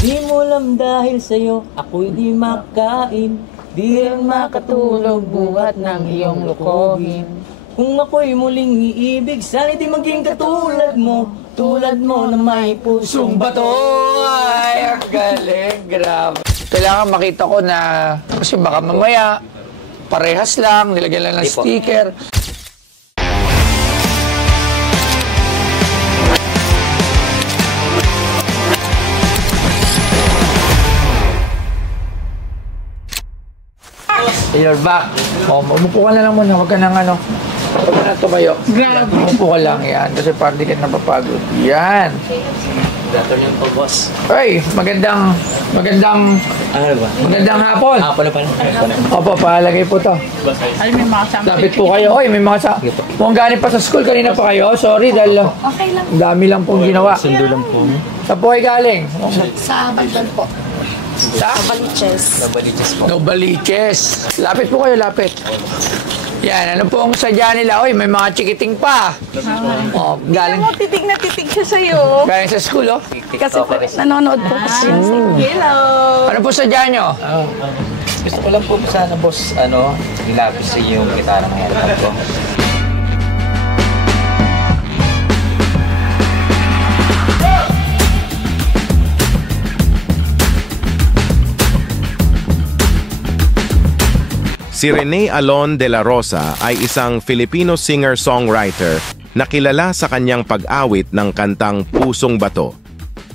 Di mo alam dahil sa'yo, ako'y di makain. Di rin makatulog buhat ng iyong lokohin. Kung ako'y muling iibig, sana di maging katulad mo. Tulad mo na may pusong bato. Ay, ang galing, grabe. Kailangan makita ko na, kasi baka mamaya, parehas lang, nilagyan lang ng sticker. You're back. O, umupo ka na lang muna. Huwag ka nang ano. Huwag ka na tumayo. Grabe. Umupo ka lang yan. Kasi parang di ka napapagod. Yan. Dato niyo po, boss. Ay, magandang Ano ba? magandang hapon. Pala. Opo, palagay po to. Ay, may mga sample. Lapit po kayo. Oy, may mga Mukhang galing pa sa school. Kanina pa kayo. Sorry, dahil Okay lang. dami lang pong ginawa. Sundo lang po. Sa po ay galing? Sa Bagdad po. Sa? Baliches. Nabaliches po. Novaliches. Lapit po kayo, lapit. Yan, ano po ang sadya nila? Oy, may mga chikiting pa. Oh, galing. Alam mo, titig na titig siya sa'yo. Galing sa school, oh. Kasi po, nanonood po kasi. Hello. Ano po sadya nyo? Gusto ko lang po sana, boss, ilapis sa yung gitara ng helmet ko. Si Rene Alon de la Rosa ay isang Filipino singer-songwriter na kilala sa kanyang pag-awit ng kantang Pusong Bato.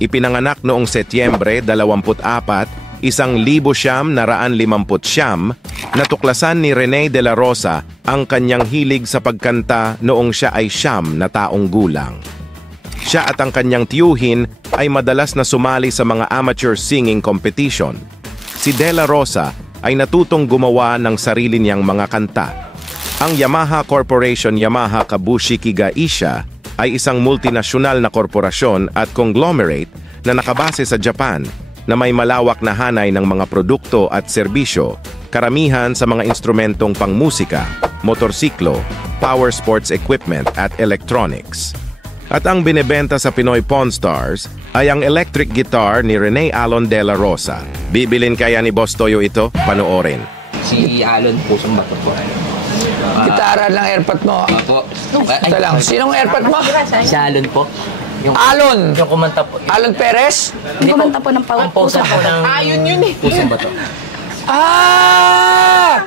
Ipinanganak noong Setyembre 24, 1959, natuklasan ni Rene de la Rosa ang kanyang hilig sa pagkanta noong siya ay 9 na taong gulang. Siya at ang kanyang tiyuhin ay madalas na sumali sa mga amateur singing competition. Si de la Rosa ay natutong gumawa ng sarili niyang mga kanta. Ang Yamaha Corporation Yamaha Kabushiki Gaisha ay isang multinasyonal na korporasyon at conglomerate na nakabase sa Japan na may malawak na hanay ng mga produkto at serbisyo, karamihan sa mga instrumentong pangmusika, motorsiklo, power sports equipment at electronics. At ang binebenta sa Pinoy Pawn Stars ay ang electric guitar ni Rene Alon de la Rosa. Bibilin kaya ni Boss Toyo ito? Panoorin. Si Alon, Pusong Bato po. Gitara ng airpot mo. Opo. Ito lang. Sinong airpot mo? Si Alon po. Alon. Yung kumanta po. Alon Perez? Kumanta po ng Ang posa po ng yun eh. Pusong Bato. Ah!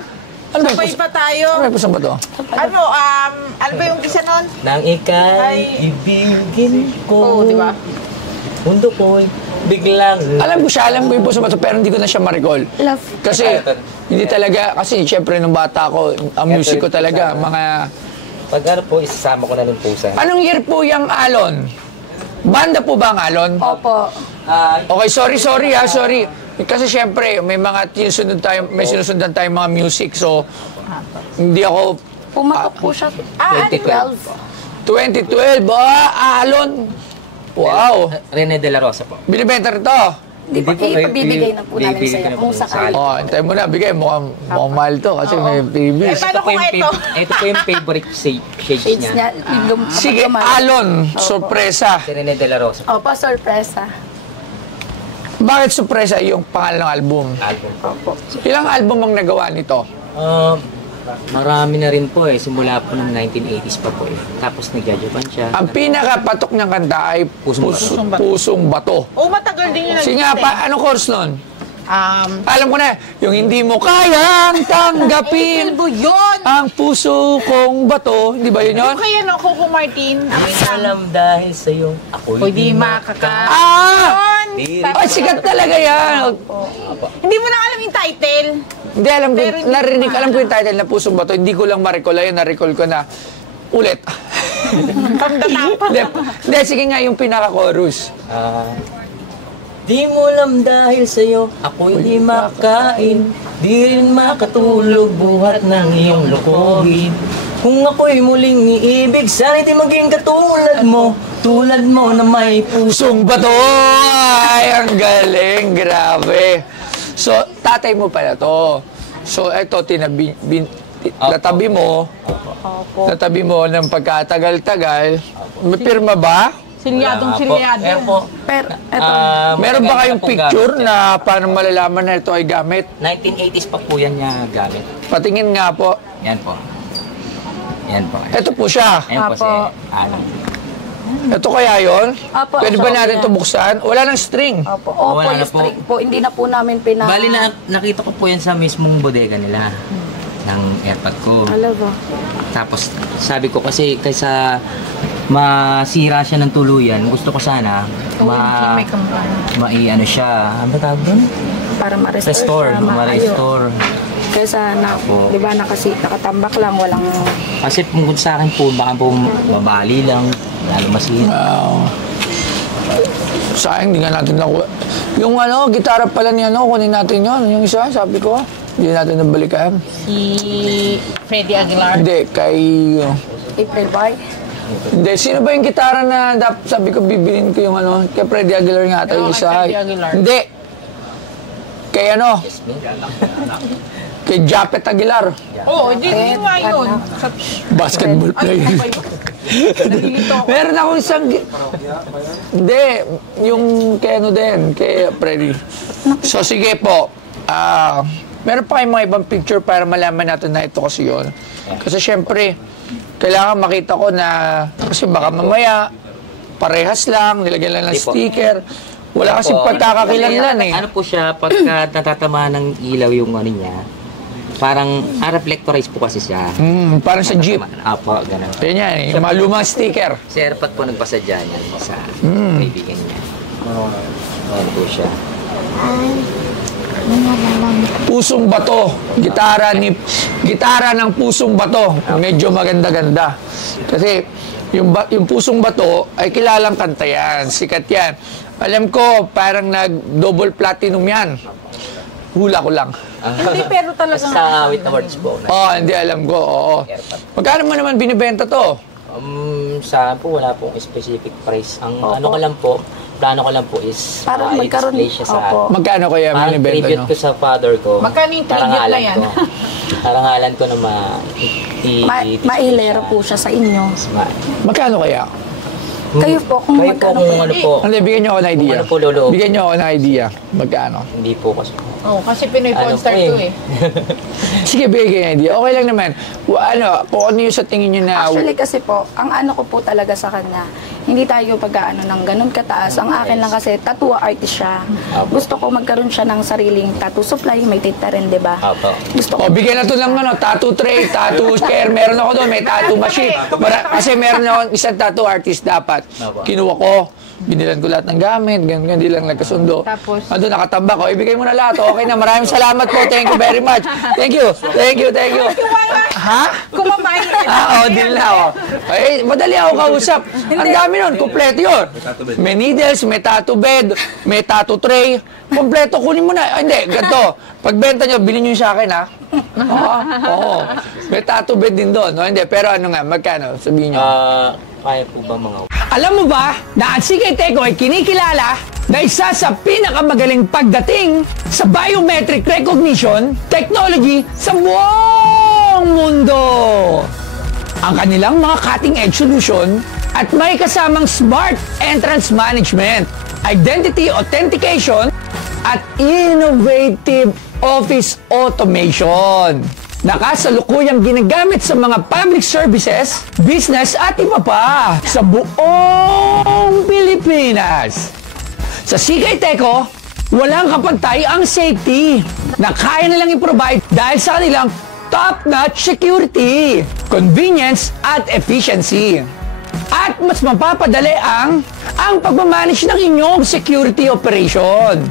Ano ba Sabay yung pa tayo. pusong bato? Ano ba yung isa nun? Nang ika'y ibigin ko. Oo, di ba? Mundo ko'y biglang... Alam ko siya, alam ko yung pusong bato, pero hindi ko na siya ma-recall. Love. Kasi, hindi talaga, kasi syempre nung bata ko, ang music ko talaga, mga... Pag ano po, isasama ko na ng pusa. Anong year po yung Alon? Banda po ba ang Alon? Opo. Okay, sorry ha, sorry. Kasi syempre, may mga sinusundan tayong mga music, so hindi ako... Pumatok po siya. 2012. 2012, Alon! Wow! Rene de la Rosa po. Binibenta rin to. Hindi po, ipabibigay na po namin Bibigay sa'yo ko na kung po sakali. Oh, antay mo na, bigay. Mukhang mahal to kasi may previous. Paano kung ito? Ito po yung favorite shades Shades niya. niya. Sige, Alon, sorpresa. Si Rene de la Rosa. Opo, sorpresa. Bakit sorpresa yung pangalan ng album? Album po. Ilang album ang nagawa nito? Marami na rin po simula po ng 1980s pa po Tapos nag-Japan siya. Ang pinakapatok niyang kanta ay Pusong Bato. Oo, matagal din yun. Sige nga pa, anong course nun? Alam ko na, yung hindi mo kayang tanggapin Silbo yun! ang puso kong bato. Hindi ba yun yun? Yung kaya no, Coco Martin. Alam dahil sa'yo, ako'y Pwede makaka... Ay, sikat talaga yan. Hindi mo na alam yung title. Hindi, alam ko, Pero hindi narinig, ko alam ko yung title na Pusong Bato. Hindi ko lang ma-recall. Ayun, na-recall ko na ulit. From the top. Hindi, sige nga yung pinaka-chorus. Di mo alam dahil sa'yo, ako'y di makain. Di rin makatulog buhat ng iyong lokohin. Kung ako'y muling iibig, sana di maging katulad mo. Tulad mo na may Pusong Bato! Ay, ang galing. Grabe. So, tatay mo pala to. So, eto, natabi mo. Natabi mo ng pagkatagal-tagal. May pirma ba? Silyadong Wala nga po. silyado. Pero po, Pero, eto, Meron ba matagal kayong na pong picture gamit na paano malalaman na ito ay gamit? yan. 1980s pa po yan niya gamit. Patingin nga po. Yan po. Yan po. Ito po siya. Ayan po si Apo. Alan. Ito kaya yon? Apo, Pwede ba so, natin yan. ito buksan? Wala nang string. opo, opo, Wala na yung po. string po, hindi na po namin Bali na nakita ko po yan sa mismong bodega nila ng airpod ko. Alaga. Tapos sabi ko kasi kaysa masira siya ng tuluyan, gusto ko sana May kampanya. ano siya, ano ba tawag doon? Para ma-restore Restore, siya, maayo. ma-restore. Kaysa na, Opo. di ba, nakatambak lang, walang... Kasi kung sa akin po, baka po mabali lang, lalo masira. Sayang, hindi nga natin nakuha. Yung gitara pala ni kunin natin yon. Yung isa, sabi ko, hindi natin nabalikan. Si Freddy Aguilar. Hindi, kay... April Bar. Hindi, sino ba yung gitara na sabi ko bibilin ko yung kay Freddy Aguilar nga ata yung Oo, isa. kay Freddy Aguilar. Hindi. Kay kay Japet Aguilar. Oo, hindi nga yun. Sa, Basketball ay, player. nalilito ako. Meron akong isang... Hindi, yung kay din, kay Freddy. So sige po, meron pa kayong mga ibang picture para malaman natin na ito kasi yun. Kasi syempre, kailangan makita ko na, kasi baka mamaya, parehas lang, nilagyan lang ng Hindi po. sticker. Wala kasi Opo. pagkakakilanlan eh. Ano po siya, pagka natatama ng ilaw yung ano niya, parang reflectorize po kasi siya. Parang sa jeep. Apo, ganun. Yan yan eh, yung mga lumang sticker. Si Airpod po nagpasadya niyan sa kaibigan niya. Ano po siya. Pusong Bato, gitara ng Pusong Bato. Medyo maganda-ganda. Kasi yung Pusong Bato ay kilalang kanta yan, sikat yan. Alam ko, parang nag-double platinum yan. Hula ko lang. Hindi, pero talagang... Sa Awit Awards po. Hindi alam ko, oo. Magkano mo naman binibenta to? Sa po, wala pong specific price. Ang ano ko lang po, plano ko lang po is Parang magkaroon- i-display siya sa Opo. Magkano kaya parang binibenta tribute no? ko sa father ko. Magkano yung tribute na Parangalan yan? ko. Parangalan ko na Mailera po siya sa inyo. Magkano kaya? Kayo po, kung Kayo po magkano kung po. ano po. Hindi, bigyan niyo ako ng idea. Ano po, lolo? Bigyan niyo ako ng idea. Magkano? Hindi po kasi. Oo, kasi Pinoy Ano Pornstar po to eh. Sige, bigyan kayo ng idea. Okay lang naman. Kung ano yung sa tingin niyo na... Actually kasi po, ang ano ko po talaga sa kanya, hindi tayo pag-ano ng ganun kataas. Ang akin lang kasi, tattoo artist siya. Gusto ko magkaroon siya ng sariling tattoo supply, may tita rin, di ba? Opo. Gusto ko. Bigyan na to ng tattoo tray, tattoo care. Meron ako doon, may tattoo machine. Kasi meron ako isang tattoo artist dapat. Kinuha ko. Binilan ko lahat ng gamit, ganyan, hindi lang nagkasundo. Tapos? Ando, nakatambak ko, ibigay mo na lahat. Okay na, maraming salamat po. Thank you very much. Thank you. Thank you, thank you. Ha? Kumabain. Din na ako. Ay, madali ako kausap. Ang dami nun, kompleto yun. May needles, may tattoo bed, may tattoo tray. Kompleto, kunin mo na. Hindi, ganito. Pagbenta nyo, bilhin nyo sa akin, ha? Oo. May tattoo bed din doon. No? Hindi, pero ano nga, magkano? Sabihin nyo. Kaya po ba mga... Alam mo ba na ang CK Teco ay kinikilala na isa sa pinakamagaling pagdating sa biometric recognition technology sa buong mundo. Ang kanilang mga cutting-edge solution at may kasamang smart entrance management, identity authentication, at innovative office automation. Nakasalukuyang ginagamit sa mga public services, business at iba pa sa buong Pilipinas. Sa CK Teco, walang kapantay ang safety na kaya nilang i-provide dahil sa kanilang top-notch security, convenience at efficiency. At mas mapapadali ang pagmamanage ng inyong security operation.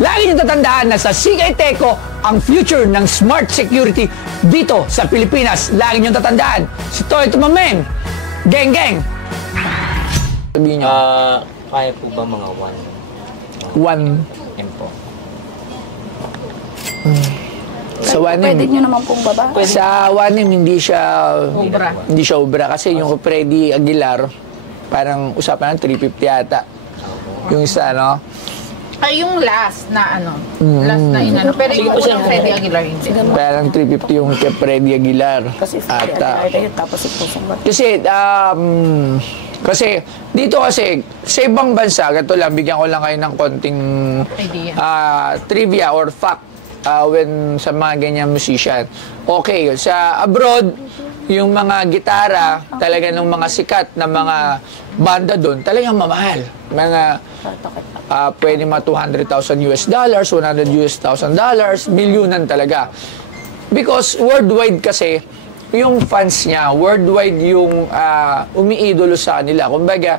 Lagi niyo tatandaan na sa CK Teco ang future ng smart security dito sa Pilipinas. Lagi niyo tatandaan. Si Toy Tumamen. Geng, geng. Sabihin niyo. Kaya po ba mga 1 M po? Sa Pwede 1M. nyo naman pong baba. Sa 1M hindi siya Obra. Hindi siya obra kasi yung Freddy Aguilar parang usapan ng 350 yata. Yung isa, no? Ay, yung last na ano. Last na inano. Pero yung unang Freddy Aguilar hindi. Parang 350 yung kay Freddy Aguilar. Kasi At, Freddy Aguilar yun, tapos si Pusong Bato. kasi Kasi, dito kasi, sa ibang bansa, ganito lang, bigyan ko lang kayo ng konting Idea. trivia or fact when sa mga ganyan musician. Okay, sa abroad, yung mga gitara, talaga ng mga sikat na mga banda doon, talagang mamahal. Mga pwede mga $200,000 US, $100,000, milyunan talaga. Because worldwide kasi, yung fans niya, worldwide yung umiidolo sa kanila. Kumbaga,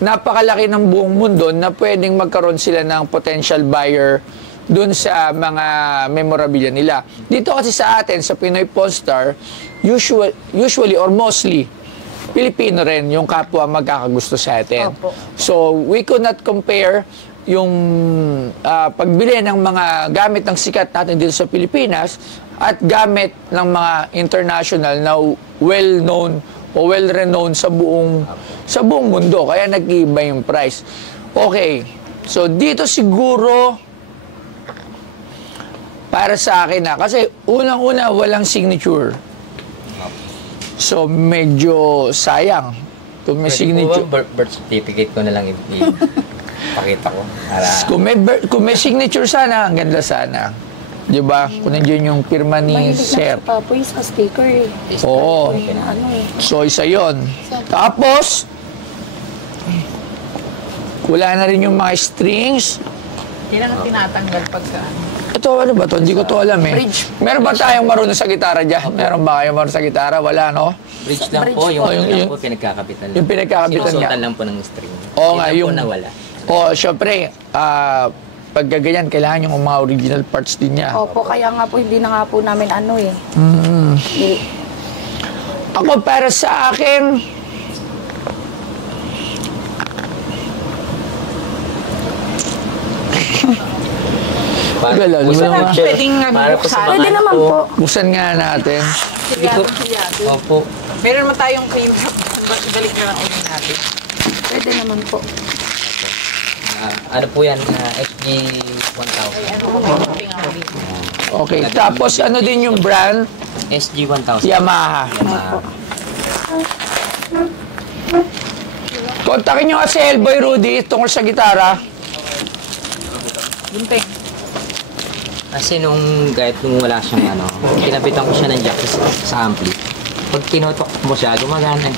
napakalaki ng buong mundo na pwedeng magkaroon sila ng potential buyer dun sa mga memorabilia nila. Dito kasi sa atin, sa Pinoy Pawn Star, usually or mostly, Pilipino rin yung kapwa magkakagusto sa atin. Opo. So, we could not compare yung pagbili ng mga gamit ng sikat natin dito sa Pilipinas at gamit ng mga international na well-known o well-renowned sa buong mundo. Kaya nag-iiba yung price. Okay. So, dito siguro para sa akin kasi unang-una walang signature. So, medyo sayang. Kung may signature. Birth certificate ko na lang ipakita ko. Kung may signature sana, ang ganda sana. Diba? Kung nandiyan yung pirma ni Sir. Papoy sa sticker eh. Oo. Ano eh. So, isa yon. Tapos, wala na rin yung mga strings. Hindi na tinatanggal pagka Ito, ano ba to? Hindi ko to alam eh. Bridge. Meron ba tayong marunong sa gitara dyan? Meron ba kayong marunong sa gitara? Wala, no? Bridge lang po, yung, yung- lang po, pinagkakapitan lang. yung pinagkakapitan niya. Sinusutan lang po ng string. Oo nga, Yun lang yung... po nawala. Oo, syempre, pag gaganyan, kailangan yung mga original parts din niya. Opo, kaya nga po, hindi na nga po namin ano eh. Hindi. Ako, para sa akin, Galal, po sa wala. future, Pwedeng para po sa buksan. mga Pwede anak naman ko. po. buksan nga natin. Sigado. Opo. Meron naman tayong cream. Balik na lang ulit natin. Pwede naman po. Ano po yan? SG 1000. Okay, tapos ano din yung brand? SG 1000. Yamaha. Yamaha. Kontakin nyo nga si Elboy Rudy tungkol sa gitara. Gunting. Kasi kahit nung wala siyang kinabitan ko siya ng jack sa ampli. Pag tinotok mo siya, gumagana.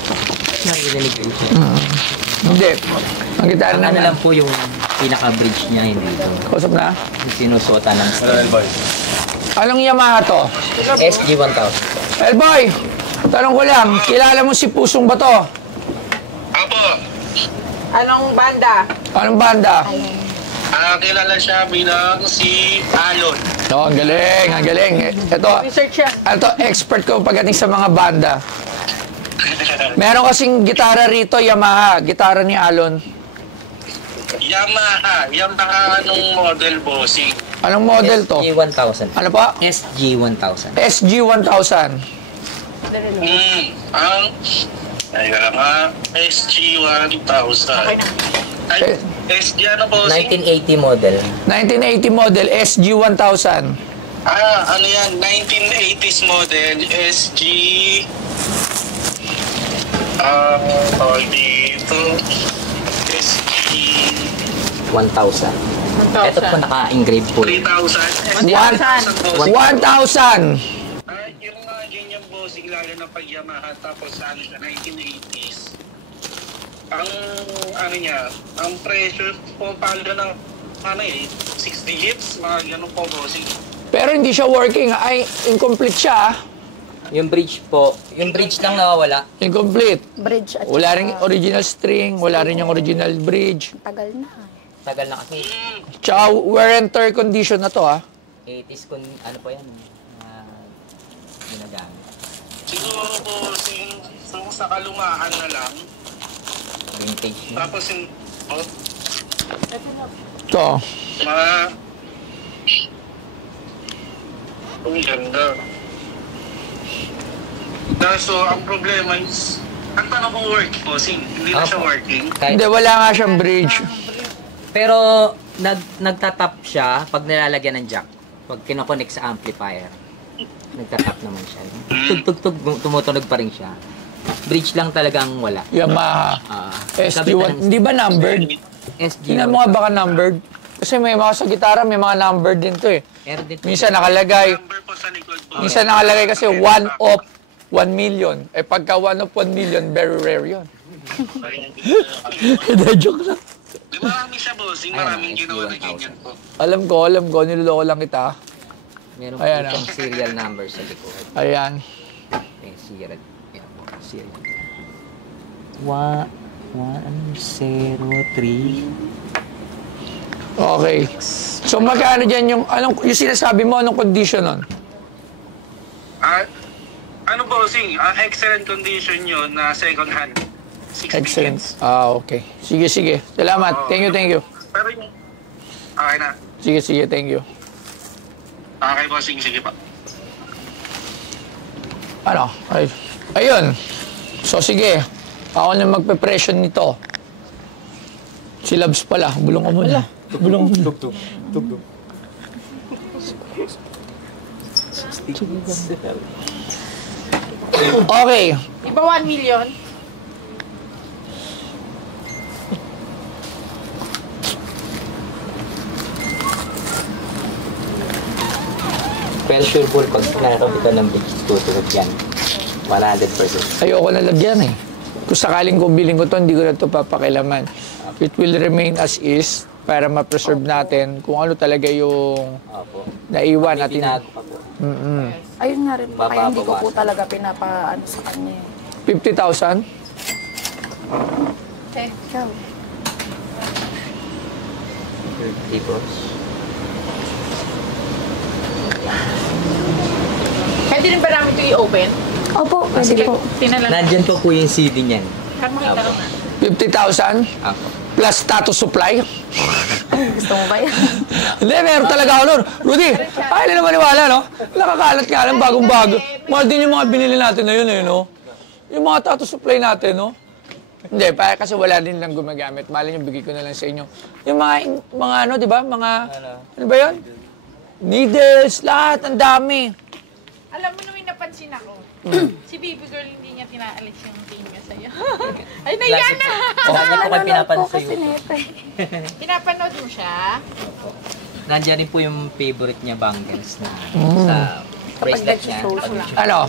Narinig ko siya. Hindi. Ang gitara Ang ano naman. lang po yung pinaka-bridge niya, hindi ito. Kausap na? Yung sinusuotan ng string. Anong Yamaha to? SG 1000. Elboy, tanong ko lang, kilala mo si Pusong Bato? Apo, Anong banda? Anong banda? kilala siya bilang si Alon. No, ang galing, ang galing. Ito, Research yan. ano to, expert ko pagdating sa mga banda. Meron kasing gitara rito, Yamaha, gitara ni Alon. Yamaha anong model, bossing? Anong model to? SG 1000. Ano pa? SG 1000. SG 1000. Ay, nga, SG 1000. Okay na. Ay, SG ano, bossing? 1980 model. 1980 model, SG 1000. Ano yan? 1980s model, SG... tawag dito... SG... 1,000. Ito po naka-engrave po. 3,000. 1,000. Yung mga ganyan, bossing, lalo na pag Yamaha, tapos ano siya, 1980s. Ang ano niya, ang presyo po palo ng 6 digits, mga ganun po, bossing. Pero hindi siya working. Ay, incomplete siya. Yung bridge po, yung bridge lang nawawala. Incomplete. Bridge at Wala saka rin original string, wala rin yung original bridge. tagal na. Tagal na kasi. Tsaka wear and tear condition na to, ha? 80s kung ano po yan. Ginagamit. Siguro po, sa kalumaan na lang. Vintage na. Tapos yung, Ito. mga... Ang ganda. So, ang problema is, ang tanong kung work po, hindi na siya Opo. working. Hindi, wala nga siyang bridge. Pero nagtatap siya pag nilalagyan ng jack. Pag kinoconnect sa amplifier. Nagtatap naman siya. Tug-tug-tug, tumutunog pa rin siya. Bridge lang talagang wala. Yamaha. Ah, SG1. Hindi ba numbered? SG. Tingnan mo nga baka numbered. Kasi may mga sa gitara, may mga numbered din to eh. Meron din po. Minsan nakalagay, Number po sa likod po. minsan nakalagay kasi 1 of 1 million. Eh pagka 1 of 1 million, very rare yun. Hindi, joke lang. Di marami siya, bossing. Maraming ginawa na ganyan po. Alam ko, niloloko lang kita. Meron po Ayan, siyang serial number sa likod. Ayan. May serial. Ayan po, serial. 103. Okay. So magkano dyan yung sinasabi mo, anong condition nun? Ano, bossing? Excellent condition yun na second hand. 60 Excellent. years. Okay. Sige. Salamat. Thank you. Pero yung... Okay na. Sige, thank you. Okay, bossing. Sige pa. Ayun. So sige. Ako na magpe-pression nito. Si Labs pala. Bulong ko muna. Bulong mo. Tugtog. Okay. Iba 1 million? Pero sure po, pag nakakabit ka ng bridge, tutulog yan. 100%. Ayoko na lagyan eh. Kung sakaling kubiling ko to, hindi ko na to papakilaman. It will remain as is para ma-preserve natin kung ano talaga yung Opo. naiwan May natin. binago pa po. Ayun nga rin po, kaya hindi ko po talaga pinapaano sa kanya eh. 50,000? Ikaw. 30 bros. Pwede rin ba namin ito i-open? Opo, pwede po. Tinalan. Nandyan po po yung CD niyan. Para makita ko na. 50,000? Ako. Plus status supply? Gusto mo ba yan? Hindi, meron talaga ako nun. Rudy, ay na naman maniwala, no? Nakakalat nga lang, bagong-bago. Mahal din yung mga binili natin na yun, eh, no? Yung mga status supply natin, no? Hindi, kasi wala din lang gumagamit. Mali nyo, bigay ko na lang sa inyo. Yung mga ano, di ba? Mga, ano ba yun? Needles, lahat, ang dami. Alam mo, nung napansin ako, si baby girl hindi niya tinaalis yung tingin niya sa'yo. Ay, naiyan na! Kanya ko kayo pinapanood sa kasi YouTube. nito eh. Pinapanood mo siya? Nandiyan rin po yung favorite niya bangles na sa bracelet niya. nagsushow Ano?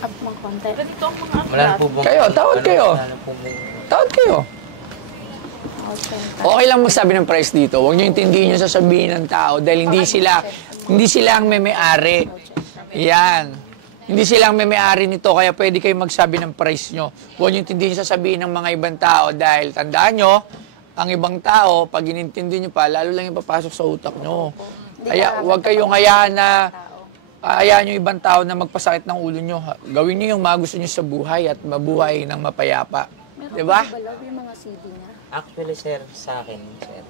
Up mga konti. Ganito ang mga Wala na po bang... Kayo, tawad kayo. Wala na po bang... Tawad kayo. Okay lang magsabi ng price dito. Huwag nyo intindihin yung sasabihin ng tao dahil hindi sila ang may-ari. Yan. Hindi sila ang may-ari nito kaya pwede kayo magsabi ng price nyo. Huwag nyo intindihin yung sasabihin ng mga ibang tao dahil tandaan nyo, ang ibang tao, pag inintindi nyo pa, lalo lang yung papasok sa utak nyo. Kaya huwag kayong hayaan yung ibang tao na magpasakit ng ulo nyo. Gawin nyo yung mga gusto nyo sa buhay at mabuhay ng mapayapa. Diba? Yung mga CD niya. Actually, sir, sa akin, sir,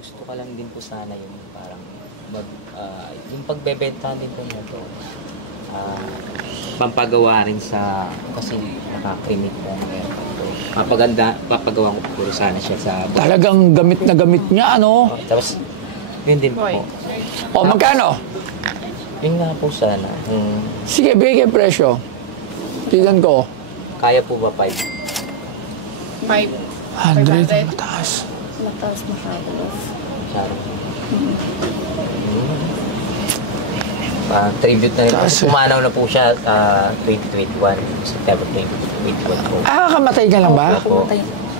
gusto ko lang din po sana yung parang yung pagbebenta din po niya to. Pampagawa rin sa, kasi nakakrimit po ang aircon to. Papagawa ko po sana siya sa... Talagang gamit na gamit niya, ano? Tapos, yun din po. O, magkano? Yun nga po sana. Sige, bigay kayo presyo. Tignan ko. Kaya po ba 5? 5. 100, mataas. Mataas masyado. Sorry. Tribute na rin po. Taas, eh. Pumanaw na po siya 2021. September 2021 po. Kamatay ka lang ba? Opo.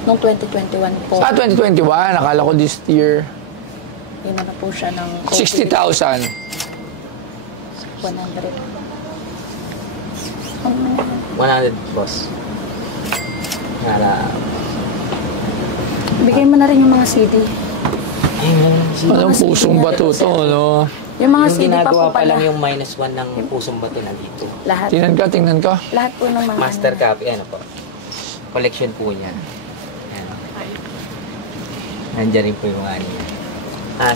Noong 2021 po, 2021. Akala ko this year. yun na po siya ng 60,000. 100. 100 boss. Bigay mo na rin yung mga CD. Anong pusong bato to, no? Yung mga Yung CD pa po ginagawa pa pala. lang yung -1 ng pusong bato na dito. Lahat. Tingnan ka. Lahat po ng mga... Master copy, ano po. Collection po niya. Ayan. Nandiyan rin po yung mga ano niya.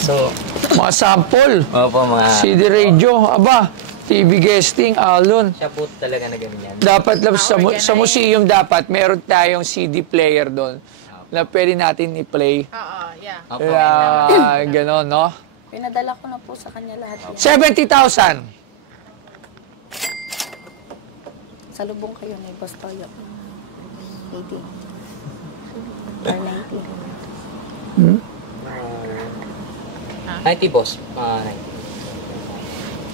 So, Mga sample. opo mga... CD radio. Aba, TV guesting, alon. Siya po talaga na ganyan. Dapat lang sa museum dapat meron tayong CD player doon na pwede natin i-play. Oo, yeah. Opo. Kaya, gano'n, no? Pinadala ko na po sa kanya lahat. 70,000. Magsalubong kayo ni Boss Toyo. 80. Or 90. 90 boss.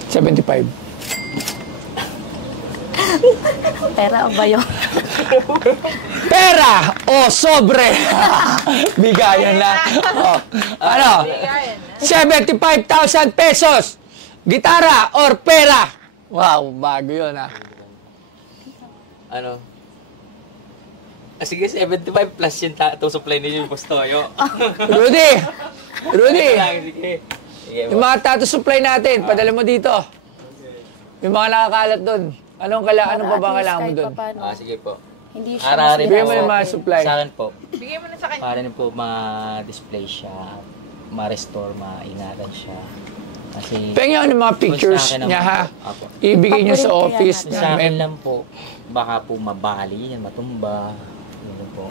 75. Pera ba yun? Pera o sobre. Bigayan na. Oh. Ano? 75,000 pesos. Gitara or pera. Wow, bago yun Ano? Sige, 75 plus yung tattoo supply ni yung Boss Toyo. Rudy! Sige. Yung mga tattoo supply natin, padala mo dito. Yung mga nakakalat doon. Anong pa ba kailangan mo doon? Sige po. Hindi siya Ararin Bigyan mo masira yung sa mga atin. supply. Sa akin po. Bigay mo na sa kanya. Para rin po ma-display siya, ma-restore, ma-ingatan siya. Kasi Pengen yung mga pictures Kung sa akin niya naman ha. po, apo. Ibigay niyo sa Paborito office. yan sa akin lang po, baka po mabali yan, matumba. Yun po.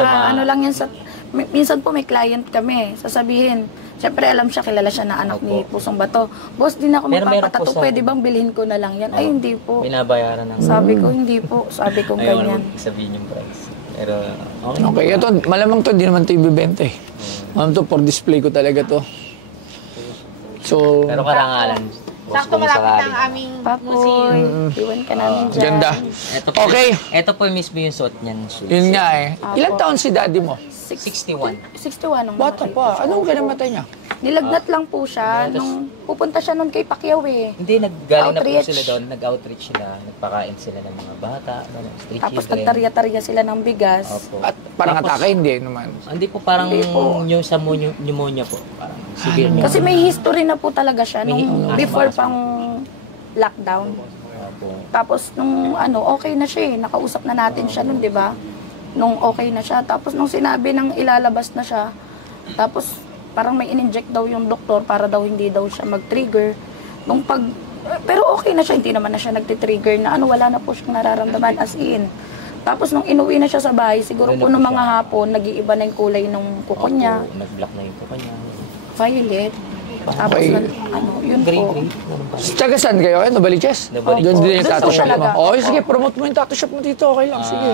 Ano lang yan sa... Minsan po may client kami, sasabihin, siyempre alam siya, kilala siya na anak ni Opo. Pusong Bato. Boss, di na ako Pero meron magpapatato, po sa- pwede bang bilhin ko na lang yan? Ay, hindi po. Binabayaran ng... Sabi ko, hindi po. Sabi ko Ayaw ganyan. naman sabihin yung price. Pero okay. Okay, ito, malamang to, di naman to ibibenta eh. Malamang to, for display ko talaga to. So, Pero karangalan. boss, Sakto kung malapit sakali. ng aming museum. Papoy, iwan ka namin dyan. ganda. Ito po, Okay. Ito po mismo yung suot niyan. Shoes. Yun nga eh. Ilang taon si daddy mo? 61. 61 nung Bata namatay po pa. siya. Anong kinamatay niya? Nilagnat lang po siya nung pupunta siya nun kay Pacquiao eh. Hindi, naggaling na po Outreach. sila doon. Nag-outreach sila. Nagpakain sila ng mga bata. Street Tapos children. nagtarya-tarya sila ng bigas. Opo. At parang Tapos, atake, hindi naman. Hindi po parang Hindi po. yung sa pneumonia po. Parang severe Kasi may history na po talaga siya nung May- before ano ba? pang lockdown. Opo. Tapos nung okay na siya eh, nakausap na natin siya nun, di ba? Nung okay na siya. Tapos nung sinabi ng ilalabas na siya, tapos parang may in-inject daw yung doktor para daw hindi daw siya mag-trigger. Pero okay na siya, hindi naman na siya nagtitrigger na wala na po siyang nararamdaman as in. Tapos nung inuwi na siya sa bahay, siguro po nung mga hapon, nag-iiba na yung kulay ng kuko niya. Opo, nag-block na yung kuko niya. Violet. Tapos Okay. yun Grade po. 3. Taga saan kayo? Novaliches? Novaliches. Doon din yung Doon tattoo po shop mo. talaga. Okay, sige, promote mo yung tattoo shop mo dito. Okay lang, sige.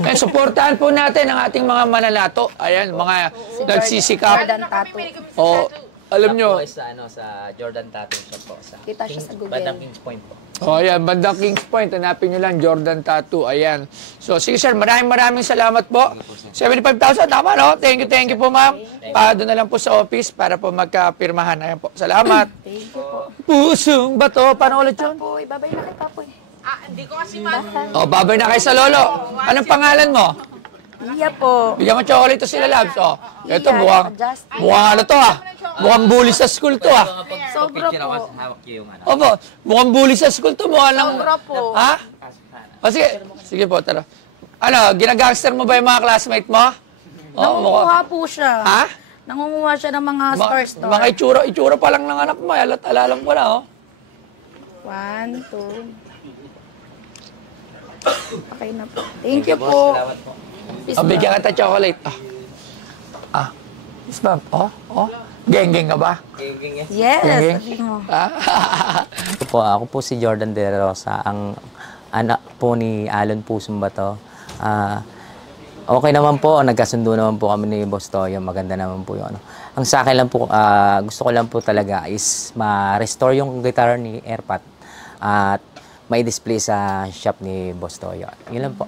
Eh, supportahan po natin ang ating mga mananato. Ayan, mga nagsisikap. Jordan Kami tattoo. may kami sa O, tattoo. alam nyo, Sa Jordan Tattoo Shop po. Sa Kita siya sa Google. Bandang Kings Point po. ayan, bandang Kings Point. Hanapin nyo lang, Jordan Tattoo. Ayan. So, sige sir, maraming salamat po. 75,000, tama no? Thank you po ma'am. Doon na lang po sa office para po magkapirmahan. Ayan po, salamat. Thank you po. Pusong bato. Paano ulit yun? Papoy, babay na kay Papoy. Hindi ko kasi man. O, babay na kayo sa lolo. Anong pangalan mo? Iya po. Bigyan mo chocolate to sila, Labs. O, ito, Iya, mukhang ano to ah. Mukhang bully sa school to ah. Sobra Picture ako, po. hawak yung ano. Opo, mukhang bully sa school to. Mukhang lang... Sobra po. Ha? O, sige. Sige po, tara. Ano, ginagangster mo ba yung mga classmate mo? O, Nangunguha po siya. Ha? Nangunguha siya ng mga star-star. Mga itsura pa lang ng anak mo. Alalam ko na, oh. 1, 2. Okay na po. Thank you po. Salamat po. Peace O, bigyan kita chocolate. Ah. Yes, ma'am. Oh. Geng-geng ka ba? Yes. Geng-geng? sabi mo. Ako po si Jordan De La Rosa, ang anak po ni Alon Pusong Bato. Okay naman po, nagkasundo naman po kami ni Boss Toyo, maganda naman po yung ano. Ang sa akin lang po, gusto ko lang po talaga is ma-restore yung guitar ni Airpat at may display sa shop ni Boss Toyo. Yun lang po.